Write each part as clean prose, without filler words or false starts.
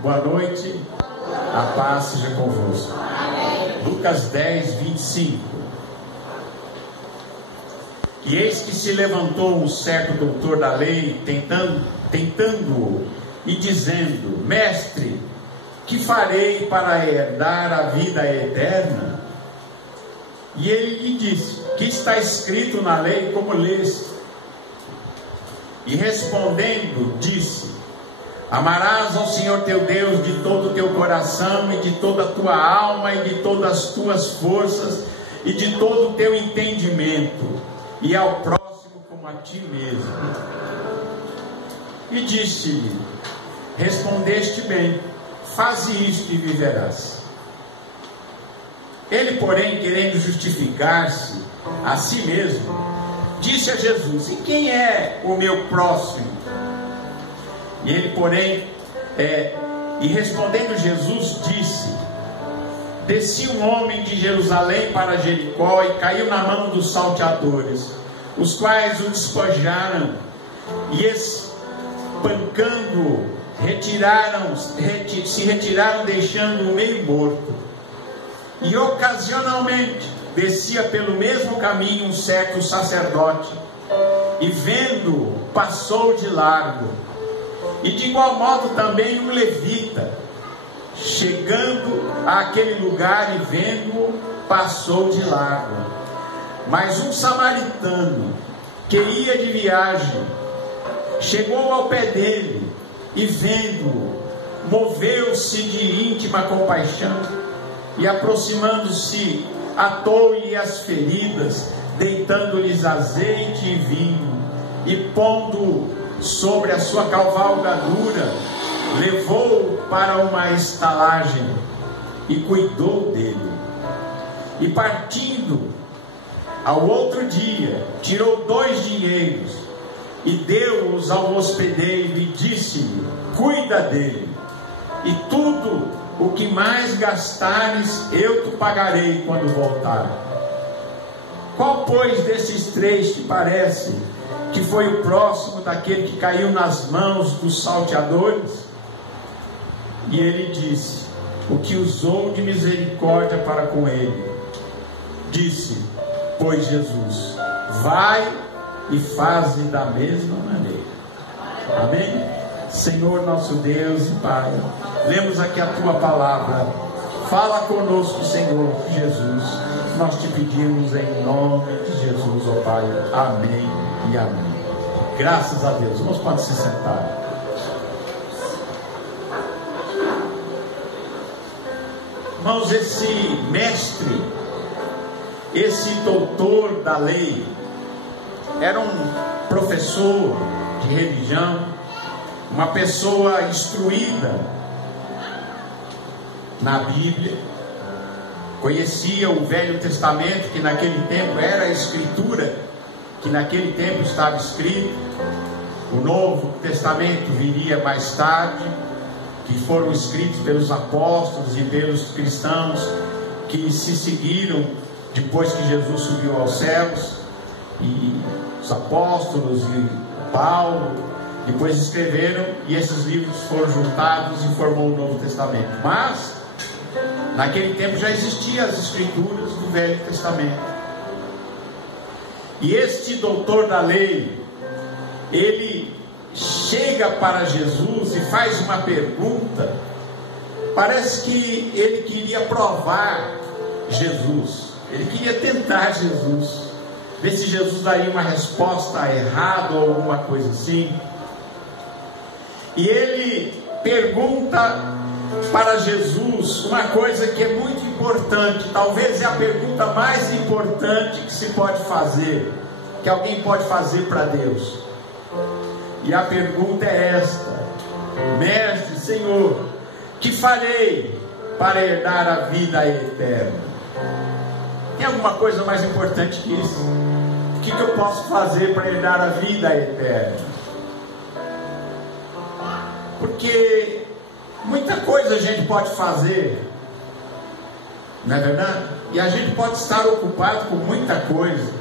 Boa noite, a paz seja convosco. Lucas 10, 25. E eis que se levantou um certo doutor da lei, tentando-o, e dizendo: Mestre, que farei para herdar a vida eterna? E ele lhe disse: que está escrito na lei, como leste? E respondendo, disse: Amarás ao Senhor teu Deus de todo o teu coração, e de toda a tua alma, e de todas as tuas forças, e de todo o teu entendimento, e ao próximo como a ti mesmo. E disse-lhe: Respondeste bem, faze isto e viverás. Ele, porém, querendo justificar-se a si mesmo, disse a Jesus: E quem é o meu próximo? E ele, porém, e respondendo Jesus, disse: Descia um homem de Jerusalém para Jericó e caiu na mão dos salteadores, os quais o despojaram e, espancando-o, se retiraram, deixando-o meio morto. E ocasionalmente descia pelo mesmo caminho um certo sacerdote, e vendo-o, passou de largo. E de igual modo também um levita, chegando àquele lugar e vendo-o, passou de largo. Mas um samaritano, que ia de viagem, chegou ao pé dele e vendo-o, moveu-se de íntima compaixão, e aproximando-se, atou-lhe as feridas, deitando-lhes azeite e vinho, e pondo sobre a sua cavalgadura, levou-o para uma estalagem e cuidou dele. E partindo ao outro dia, tirou 2 dinheiros e deu-os ao hospedeiro e disse-lhe: Cuida dele, e tudo o que mais gastares eu te pagarei quando voltar. Qual, pois, desses 3 te parece que foi o próximo daquele que caiu nas mãos dos salteadores? E ele disse: O que usou de misericórdia para com ele. Disse, pois, Jesus: Vai e faze da mesma maneira. Amém? Senhor nosso Deus e Pai, lemos aqui a Tua palavra. Fala conosco, Senhor Jesus. Nós te pedimos em nome de Jesus, ó Pai. Amém e amém. Graças a Deus. Irmãos, podem se sentar. Irmãos, esse mestre, esse doutor da lei, era um professor de religião, uma pessoa instruída na Bíblia, conhecia o Velho Testamento, que naquele tempo era a Escritura, que naquele tempo estava escrito. O Novo Testamento viria mais tarde, que foram escritos pelos apóstolos e pelos cristãos que se seguiram depois que Jesus subiu aos céus, e os apóstolos e Paulo depois escreveram, e esses livros foram juntados e formou o Novo Testamento. Mas naquele tempo já existiam as escrituras do Velho Testamento. E este doutor da lei, ele chega para Jesus e faz uma pergunta. Parece que ele queria provar Jesus, ele queria tentar Jesus, ver se Jesus daria uma resposta errada ou alguma coisa assim. E ele pergunta para Jesus uma coisa que é muito importante, talvez é a pergunta mais importante que se pode fazer, que alguém pode fazer para Deus. E a pergunta é esta: Mestre, Senhor, que farei para herdar a vida eterna? Tem alguma coisa mais importante que isso? O que eu posso fazer para herdar a vida eterna? Porque muita coisa a gente pode fazer, não é verdade? E a gente pode estar ocupado com muita coisa.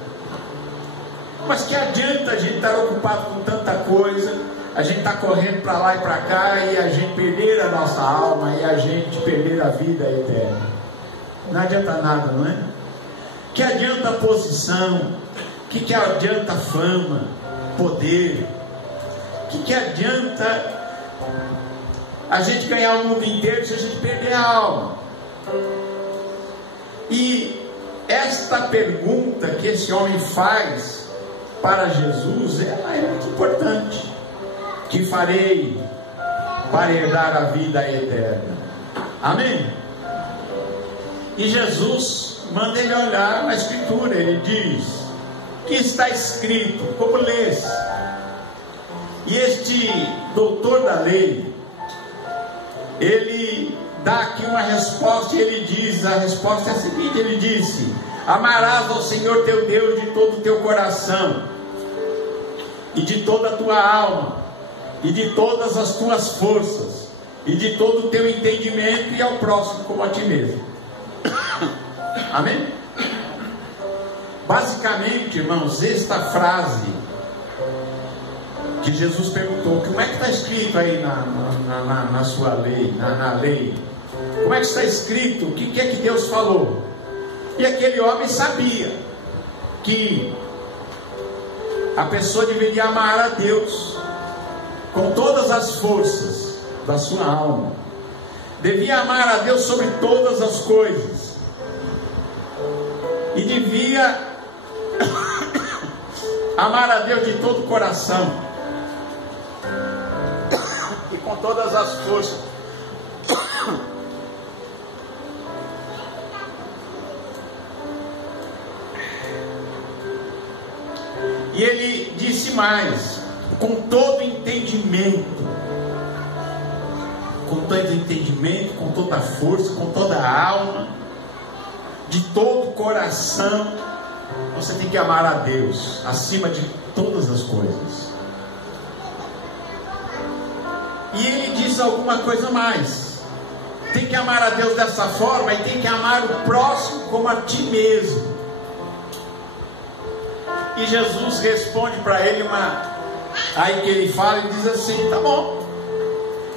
Mas que adianta a gente estar ocupado com tanta coisa a gente está correndo para lá e para cá e a gente perder a nossa alma e a gente perder a vida eterna. Não adianta nada, não é? Que adianta a posição? Que adianta fama, poder? Que adianta a gente ganhar o mundo inteiro se a gente perder a alma? E esta pergunta que esse homem faz para Jesus, ela é muito importante. Que farei para herdar a vida eterna? Amém? E Jesus manda ele olhar na Escritura. Ele diz: que está escrito? Como lês? E este doutor da lei, ele dá aqui uma resposta, e ele diz, a resposta é a seguinte, ele disse: amarás ao Senhor teu Deus de todo o teu coração, e de toda a tua alma, e de todas as tuas forças, e de todo o teu entendimento, e ao próximo como a ti mesmo. Amém? Basicamente, irmãos, esta frase que Jesus perguntou, como é que está escrito aí na sua lei, na lei? Como é que está escrito? O que é que Deus falou? E aquele homem sabia que a pessoa deveria amar a Deus com todas as forças da sua alma, devia amar a Deus sobre todas as coisas, e devia amar a Deus de todo o coração e com todas as forças. E ele disse mais: com todo entendimento, com toda a força, com toda a alma, de todo o coração. Você tem que amar a Deus acima de todas as coisas. E ele diz alguma coisa mais: tem que amar a Deus dessa forma, e tem que amar o próximo como a ti mesmo. E Jesus responde para ele aí que ele fala e diz assim: tá bom,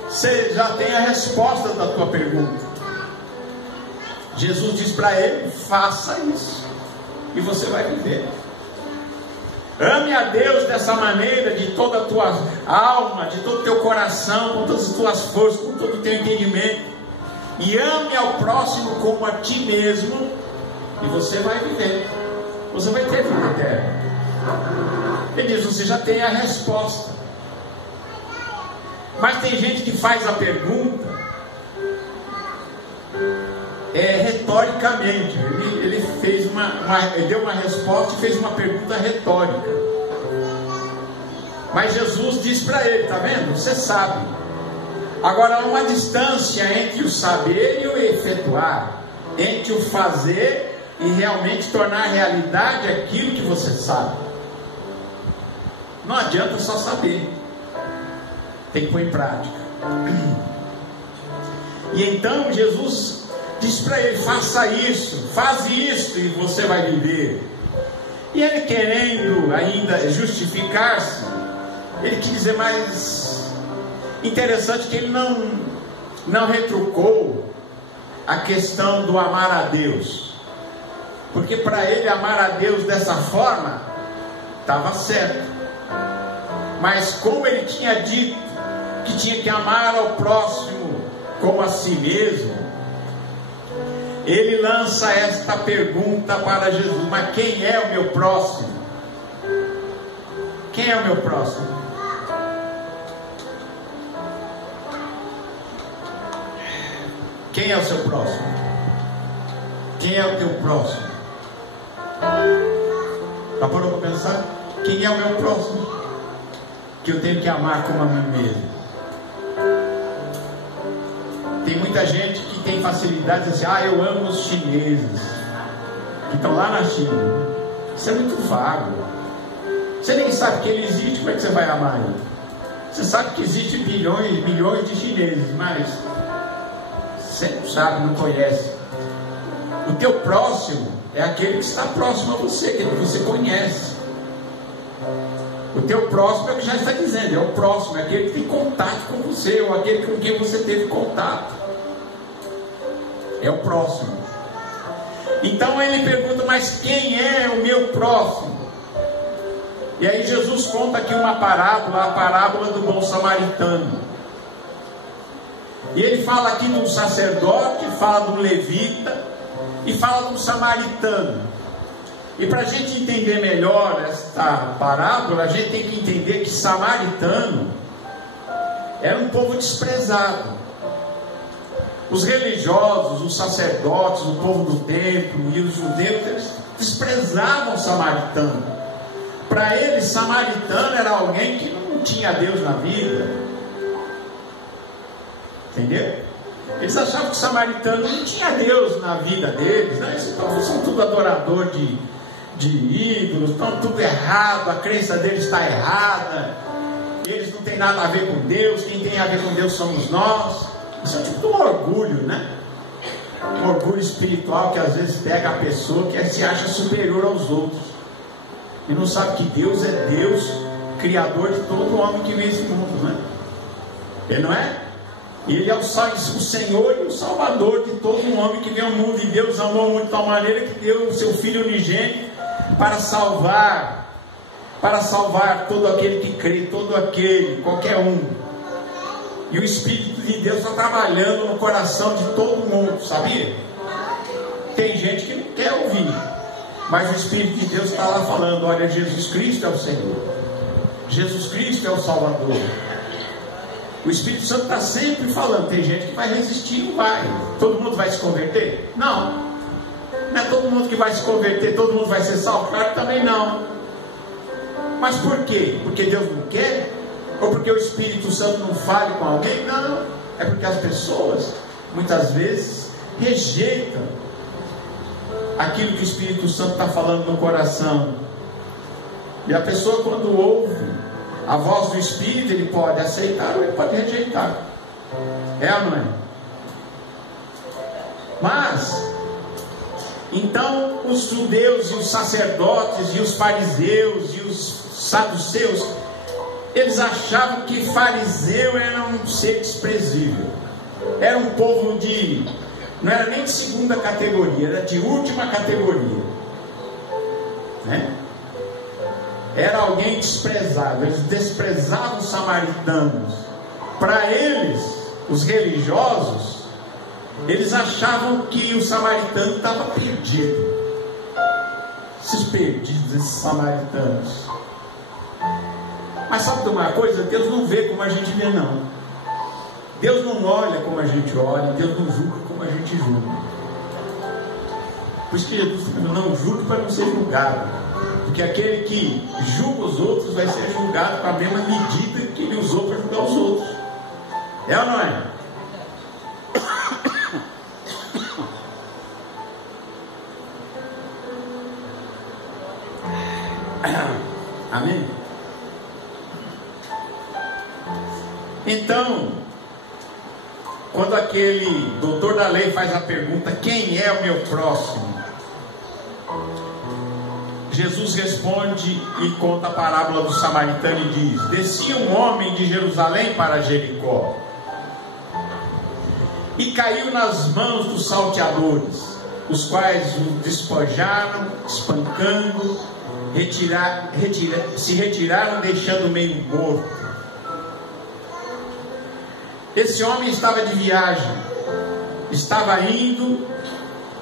você já tem a resposta da tua pergunta. Jesus diz para ele: faça isso e você vai viver. Ame a Deus dessa maneira, de toda a tua alma, de todo o teu coração, com todas as tuas forças, com todo o teu entendimento, e ame ao próximo como a ti mesmo, e você vai viver. Você vai ter vida eterna. Ele diz: você já tem a resposta. Mas tem gente que faz a pergunta retoricamente. Ele fez ele deu uma resposta e fez uma pergunta retórica. Mas Jesus diz para ele: está vendo? Você sabe. Agora há uma distância entre o saber e o efetuar, entre o fazer e realmente tornar realidade aquilo que você sabe. Não adianta só saber, tem que pôr em prática. E então Jesus diz para ele: faça isso, faz isso e você vai viver. E ele, querendo ainda justificar-se, ele quis dizer mais interessante, que ele não retrucou a questão do amar a Deus, porque para ele amar a Deus dessa forma estava certo. Mas como ele tinha dito que tinha que amar ao próximo como a si mesmo, ele lança esta pergunta para Jesus: mas quem é o meu próximo? Quem é o meu próximo? Quem é o seu próximo? Quem é o teu próximo? Já parou para pensar? Quem é o meu próximo? Que eu tenho que amar como a mim mesmo. Tem muita gente que tem facilidade de dizer: eu amo os chineses que estão lá na China. Isso é muito vago. Você nem sabe que ele existe, como é que você vai amar ele? Você sabe que existe milhões de chineses, mas você não sabe, não conhece. O teu próximo é aquele que está próximo a você, aquele que você conhece. O teu próximo é o que já está dizendo, é o próximo, é aquele que tem contato com você, ou aquele com quem você teve contato. É o próximo. Então ele pergunta, mas quem é o meu próximo? E aí Jesus conta aqui uma parábola, a parábola do bom samaritano. E ele fala aqui de um sacerdote, fala de um levita e fala de um samaritano. E para a gente entender melhor esta parábola, a gente tem que entender que samaritano era um povo desprezado. Os religiosos, os sacerdotes, o povo do templo e os judeus, eles desprezavam o samaritano. Para eles, samaritano era alguém que não tinha Deus na vida. Entendeu? Eles achavam que o samaritano não tinha Deus na vida deles, né? Então são tudo adorador de ídolos, estão tudo errado, a crença deles está errada, eles não têm nada a ver com Deus, quem tem a ver com Deus somos nós. Isso é tipo um orgulho, né? Um orgulho espiritual que às vezes pega a pessoa que se acha superior aos outros e não sabe que Deus é Deus, criador de todo homem que vem esse mundo, né? Ele não é? Ele é o Senhor e o Salvador de todo homem que vem ao mundo. E Deus amou muito de tal maneira que deu o seu Filho unigênito para salvar todo aquele que crê, todo aquele, qualquer um. E o Espírito de Deus está trabalhando no coração de todo mundo, sabia? Tem gente que não quer ouvir, mas o Espírito de Deus está lá falando, olha, Jesus Cristo é o Senhor, Jesus Cristo é o Salvador. O Espírito Santo está sempre falando. Tem gente que vai resistir, não vai. Todo mundo vai se converter? Não. Não é todo mundo que vai se converter, todo mundo vai ser salvo? Claro que também não. Mas por quê? Porque Deus não quer? Ou porque o Espírito Santo não fale com alguém? Não. É porque as pessoas, muitas vezes, rejeitam aquilo que o Espírito Santo está falando no coração. E a pessoa, quando ouve a voz do Espírito, ele pode aceitar ou ele pode rejeitar. É ou não é? Mas, então, os judeus e os sacerdotes e os fariseus e os saduceus, eles achavam que fariseu era um ser desprezível. Era um povo não era nem de segunda categoria, era de última categoria, né? Era alguém desprezado. Eles desprezavam os samaritanos. Para eles, os religiosos, eles achavam que o samaritano estava perdido. Esses perdidos, esses samaritanos. Mas sabe de uma coisa? Deus não vê como a gente vê, não. Deus não olha como a gente olha. Deus não julga como a gente julga. Por isso que Jesus não julgue para não ser julgado. Porque aquele que julga os outros vai ser julgado com a mesma medida que ele usou para julgar os outros. É ou não é? Amém? Então, quando aquele doutor da lei faz a pergunta, quem é o meu próximo? Jesus responde e conta a parábola do samaritano e diz: descia um homem de Jerusalém para Jericó e caiu nas mãos dos salteadores, os quais o despojaram, espancando, se retiraram, deixando meio morto. Esse homem estava de viagem, estava indo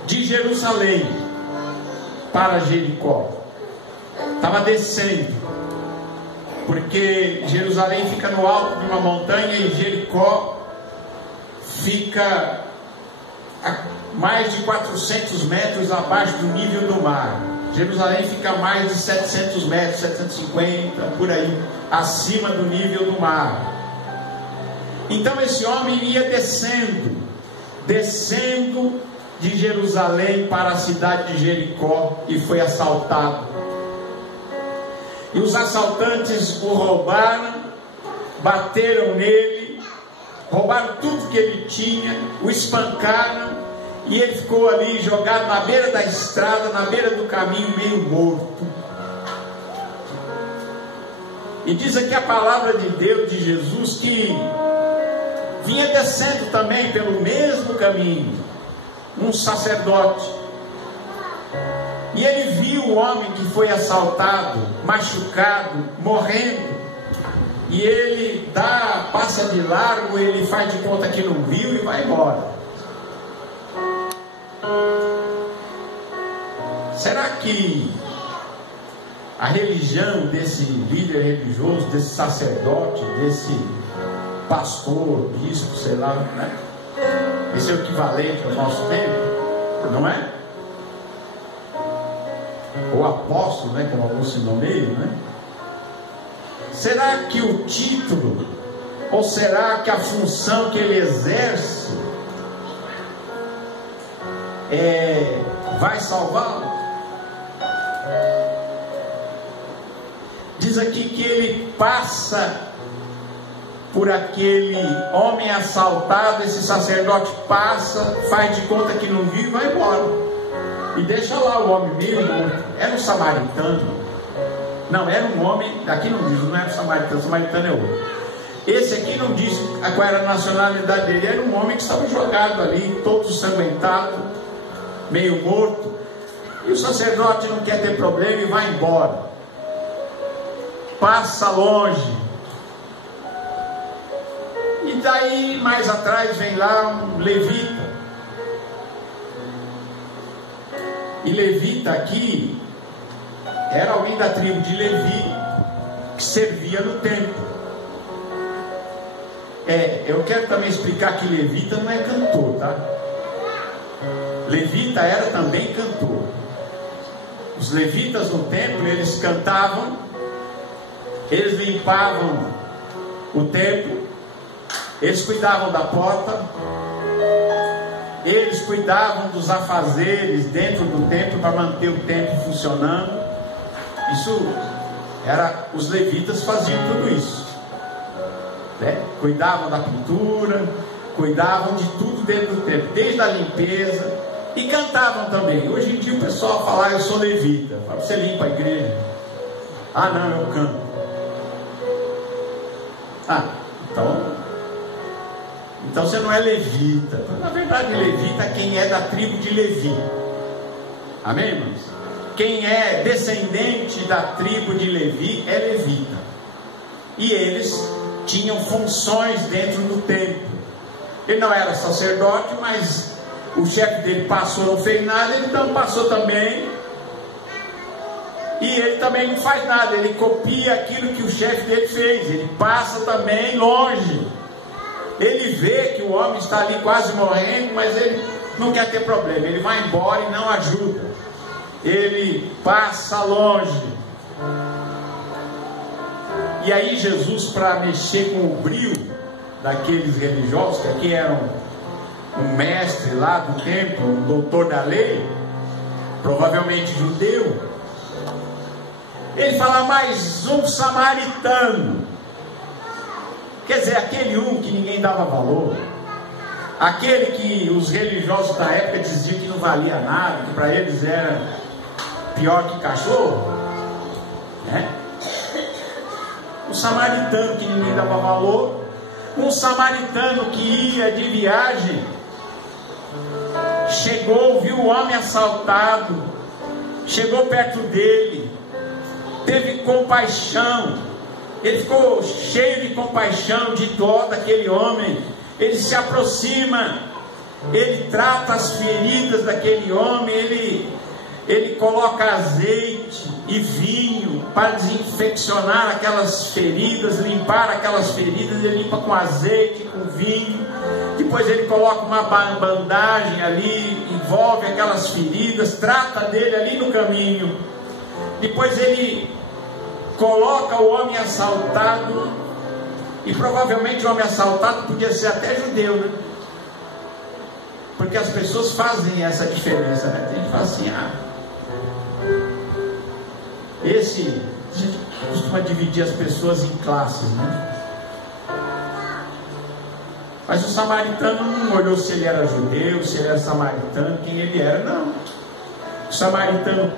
de Jerusalém para Jericó. Estava descendo, porque Jerusalém fica no alto de uma montanha e Jericó fica a mais de 400 metros abaixo do nível do mar. Jerusalém fica a mais de 700 metros, 750, por aí, acima do nível do mar. Então esse homem ia descendo de Jerusalém para a cidade de Jericó e foi assaltado. E os assaltantes o roubaram, bateram nele, roubaram tudo que ele tinha, o espancaram, e ele ficou ali jogado na beira da estrada, na beira do caminho, meio morto. E diz aqui a palavra de Deus, de Jesus, que vinha descendo também pelo mesmo caminho um sacerdote. E ele viu o homem que foi assaltado, machucado, morrendo. E ele passa de largo, ele faz de conta que não viu e vai embora. Será que a religião desse líder religioso, desse sacerdote, desse pastor, bispo, sei lá, né? Esse é o equivalente ao nosso tempo, não é? Ou apóstolo, né? Como alguns se nomeiam, né? Será que o título, ou será que a função que ele exerce vai salvá-lo? Diz aqui que ele passa por aquele homem assaltado, esse sacerdote passa, faz de conta que não viu e vai embora. E deixa lá o homem mesmo. Era um samaritano. Não, era um homem, aqui não diz, não era um samaritano, samaritano é outro. Esse aqui não diz qual era a nacionalidade dele, era um homem que estava jogado ali, todo ensanguentado, meio morto. E o sacerdote não quer ter problema e vai embora. Passa longe. E daí mais atrás vem lá um levita. E levita aqui era alguém da tribo de Levi que servia no templo. Eu quero também explicar que levita não é cantor, tá? Levita era também cantor. Os levitas no templo, eles cantavam, eles limpavam o templo, eles cuidavam da porta, eles cuidavam dos afazeres dentro do templo para manter o templo funcionando. Os levitas faziam tudo isso, né? Cuidavam da pintura, cuidavam de tudo dentro do templo, desde a limpeza, e cantavam também. Hoje em dia o pessoal fala, eu sou levita. Fala, você limpa a igreja? Ah, não, eu canto. Então você não é levita. Na verdade, levita é quem é da tribo de Levi. Amém, irmãos? Quem é descendente da tribo de Levi é levita. E eles tinham funções dentro do templo. Ele não era sacerdote, mas o chefe dele passou, não fez nada, ele então passou também. E ele também não faz nada, ele copia aquilo que o chefe dele fez, ele passa também longe. Ele vê que o homem está ali quase morrendo, mas ele não quer ter problema, ele vai embora e não ajuda. Ele passa longe. E aí Jesus, para mexer com o brio daqueles religiosos, que aqui eram um mestre lá do templo, um doutor da lei, provavelmente judeu, ele fala, mais um samaritano. Quer dizer, aquele um que ninguém dava valor, aquele que os religiosos da época diziam que não valia nada, que para eles era pior que cachorro, né? Um samaritano que ninguém dava valor, um samaritano que ia de viagem, chegou, viu o homem assaltado, chegou perto dele, teve compaixão, ele ficou cheio de compaixão, de dó daquele homem. Ele se aproxima, ele trata as feridas daquele homem, ele coloca azeite e vinho para desinfeccionar aquelas feridas, limpar aquelas feridas. Ele limpa com azeite, com vinho, depois ele coloca uma bandagem ali, envolve aquelas feridas, trata dele ali no caminho. Depois ele coloca o homem assaltado, e provavelmente o homem assaltado podia ser até judeu, né? Porque as pessoas fazem essa diferença, né? Tem que falar assim, a gente costuma dividir as pessoas em classes, né? Mas o samaritano não olhou se ele era judeu, se ele era samaritano, quem ele era, não. O samaritano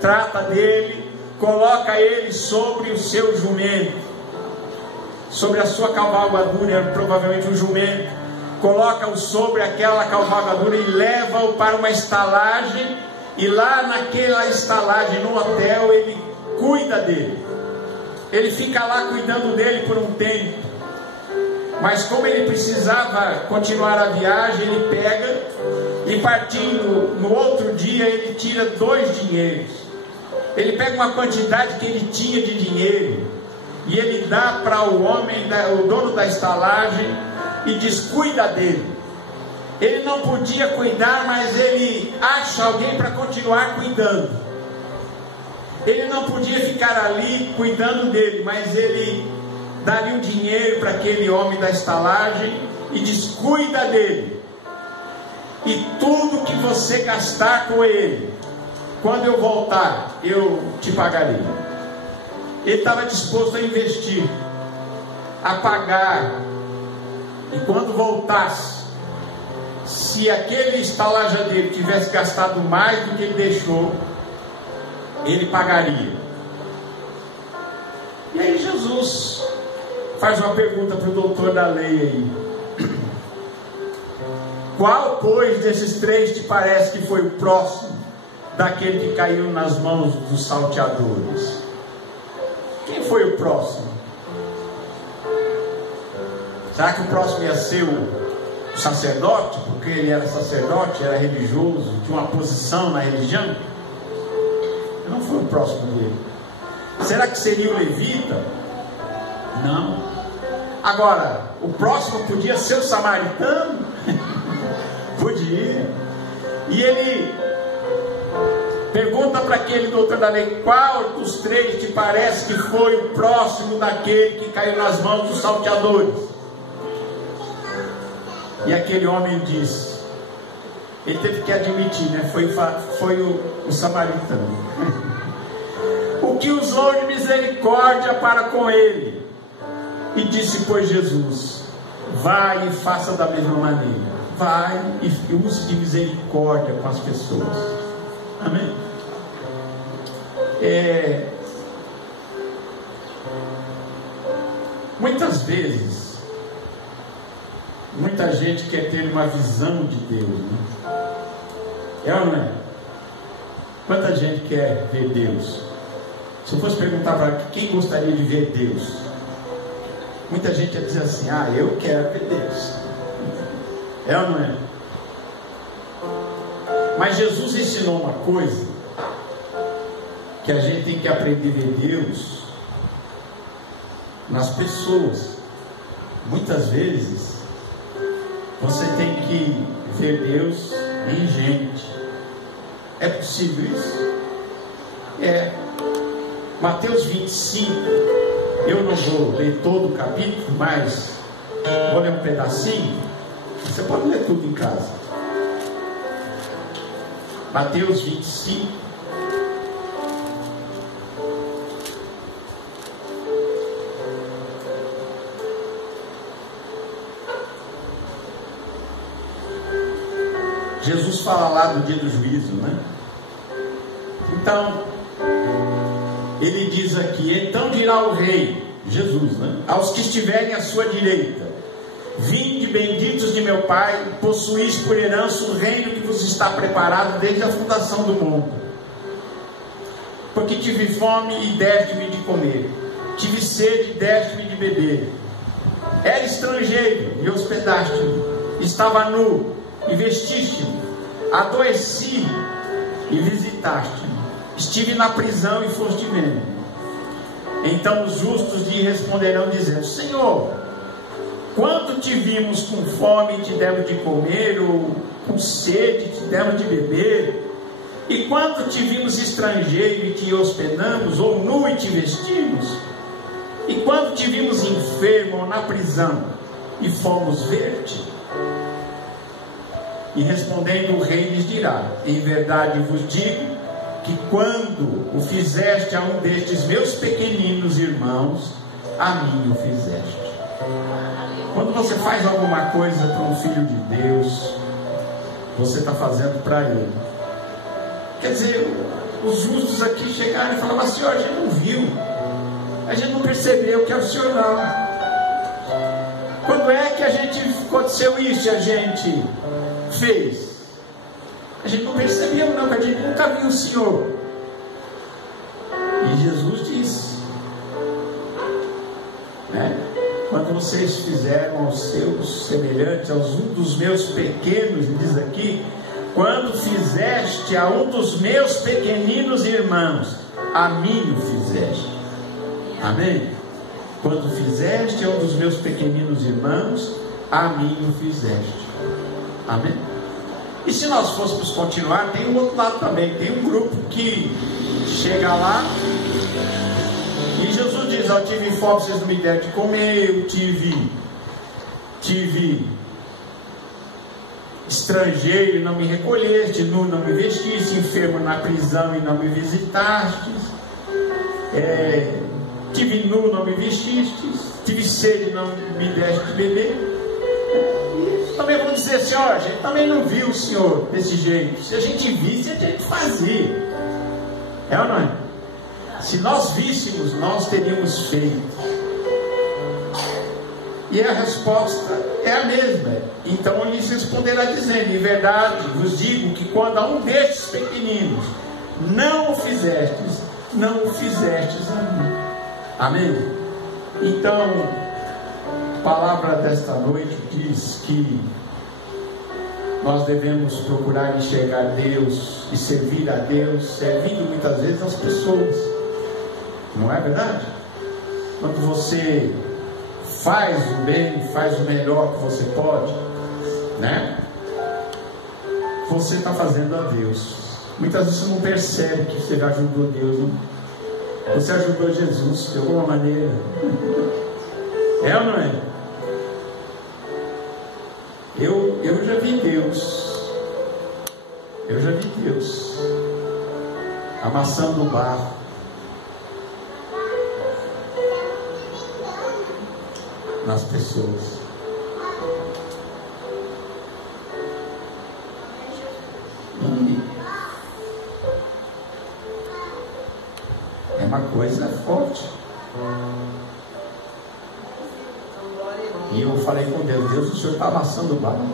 trata dele, coloca ele sobre o seu jumento, sobre a sua cavalgadura, provavelmente um jumento, coloca-o sobre aquela cavalgadura e leva-o para uma estalagem, e lá naquela estalagem, no hotel, ele cuida dele, ele fica lá cuidando dele por um tempo. Mas como ele precisava continuar a viagem, ele pega e, partindo no outro dia, ele tira 2 dinheiros. Ele pega uma quantidade que ele tinha de dinheiro e ele dá para o homem, o dono da estalagem, e diz: cuida dele. Ele não podia cuidar, mas ele acha alguém para continuar cuidando. Ele não podia ficar ali cuidando dele, mas ele daria o dinheiro para aquele homem da estalagem e diz: cuida dele, e tudo que você gastar com ele, quando eu voltar, eu te pagarei. Ele estava disposto a investir, a pagar, e quando voltasse, se aquele estalajadeiro tivesse gastado mais do que ele deixou, ele pagaria. E aí Jesus faz uma pergunta para o doutor da lei aí: qual, pois, desses 3 te parece que foi o próximo daquele que caiu nas mãos dos salteadores? Quem foi o próximo? Será que o próximo ia ser o sacerdote, porque ele era sacerdote, era religioso, tinha uma posição na religião? Não foi o próximo dele. Será que seria o levita? Não. Agora, o próximo podia ser o samaritano? Podia. E ele pergunta para aquele doutor da lei: qual dos 3 te parece que foi o próximo daquele que caiu nas mãos dos salteadores? E aquele homem diz, ele teve que admitir, né? Foi o samaritano. O que usou de misericórdia para com ele. E disse, pois, Jesus: vai e faça da mesma maneira. Vai e use de misericórdia com as pessoas. Amém? Muitas vezes, muita gente quer ter uma visão de Deus, né? É ou não é? Quanta gente quer ver Deus? Se eu fosse perguntar para quem gostaria de ver Deus, muita gente ia dizer assim: ah, eu quero ver Deus. É ou não é? Mas Jesus ensinou uma coisa, que a gente tem que aprender a ver Deus nas pessoas. Muitas vezes você tem que ver Deus em gente. É possível isso? É. Mateus 25, eu não vou ler todo o capítulo, mas vou ler um pedacinho. Você pode ler tudo em casa. Mateus 25. Jesus fala lá do dia do juízo, né? Então, ele diz aqui: então dirá o rei, Jesus, né? Aos que estiverem à sua direita: vinde, benditos de meu Pai, possuís por herança o reino que vos está preparado desde a fundação do mundo. Porque tive fome e deste-me de comer, tive sede e deste-me de beber, era estrangeiro e hospedaste-me, estava nu e vestiste-me, adoeci e visitaste-me, estive na prisão e foste ver-me. Então os justos lhe responderão dizendo: Senhor, quando te vimos com fome e te demos de comer, ou com sede e te demos de beber? E quando te vimos estrangeiro e te hospedamos, ou nu e te vestimos? E quando te vimos enfermo ou na prisão e fomos ver-te? E respondendo o rei lhes dirá: em verdade vos digo que quando o fizeste a um destes meus pequeninos irmãos, a mim o fizeste. Quando você faz alguma coisa para um filho de Deus, você está fazendo para ele. Quer dizer, os justos aqui chegaram e falavam: Senhor, a gente não viu, a gente não percebeu que é o Senhor não. Quando é que aconteceu isso e a gente fez? A gente não percebeu não, a gente nunca viu o Senhor. E Jesus disse, né? Quando vocês fizeram aos seus semelhantes, aos um dos meus pequenos, diz aqui, quando fizeste a um dos meus pequeninos irmãos, a mim o fizeste. Amém? Quando fizeste a um dos meus pequeninos irmãos, a mim o fizeste. Amém? E se nós fôssemos continuar, tem um outro lado também. Tem um grupo que chega lá e Jesus diz: eu tive fome, vocês não me deram de comer. Eu tive estrangeiro e não me recolheste, nu não me vestiste, enfermo na prisão e não me visitastes, tive nu, não me vestiste, tive sede, não me deste de beber. Também vamos dizer assim: ó, a gente também não viu o Senhor desse jeito. Se a gente visse, a gente fazia. É ou não é? Se nós víssemos, nós teríamos feito. E a resposta é a mesma. Então ele responderá dizendo: em verdade vos digo que quando a um destes pequeninos não o fizestes, não o fizestes a mim. Amém? Então, a palavra desta noite diz que nós devemos procurar enxergar Deus e servir a Deus, servindo muitas vezes as pessoas. Não é verdade? Quando você faz o bem, faz o melhor que você pode, né? Você está fazendo a Deus. Muitas vezes você não percebe que você ajudou Deus, não? Você ajudou Jesus de alguma maneira. É ou não é? Eu já vi Deus. Eu já vi Deus amassando o barro. Nas pessoas. E é uma coisa forte. E eu falei com Deus: Deus, o Senhor está amassando o barro.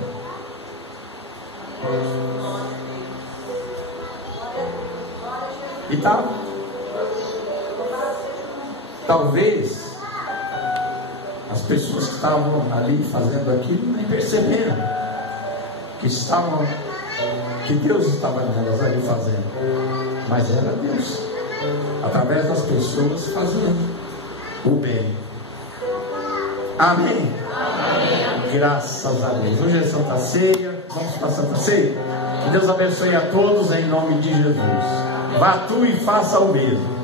E tá. Talvez as pessoas que estavam ali fazendo aquilo nem perceberam que Deus estava nelas ali fazendo, mas era Deus através das pessoas fazendo o bem. Amém? Amém. Graças a Deus. Hoje é Santa Ceia. Vamos para a Santa Ceia. Que Deus abençoe a todos em nome de Jesus. Vá tu e faça o mesmo.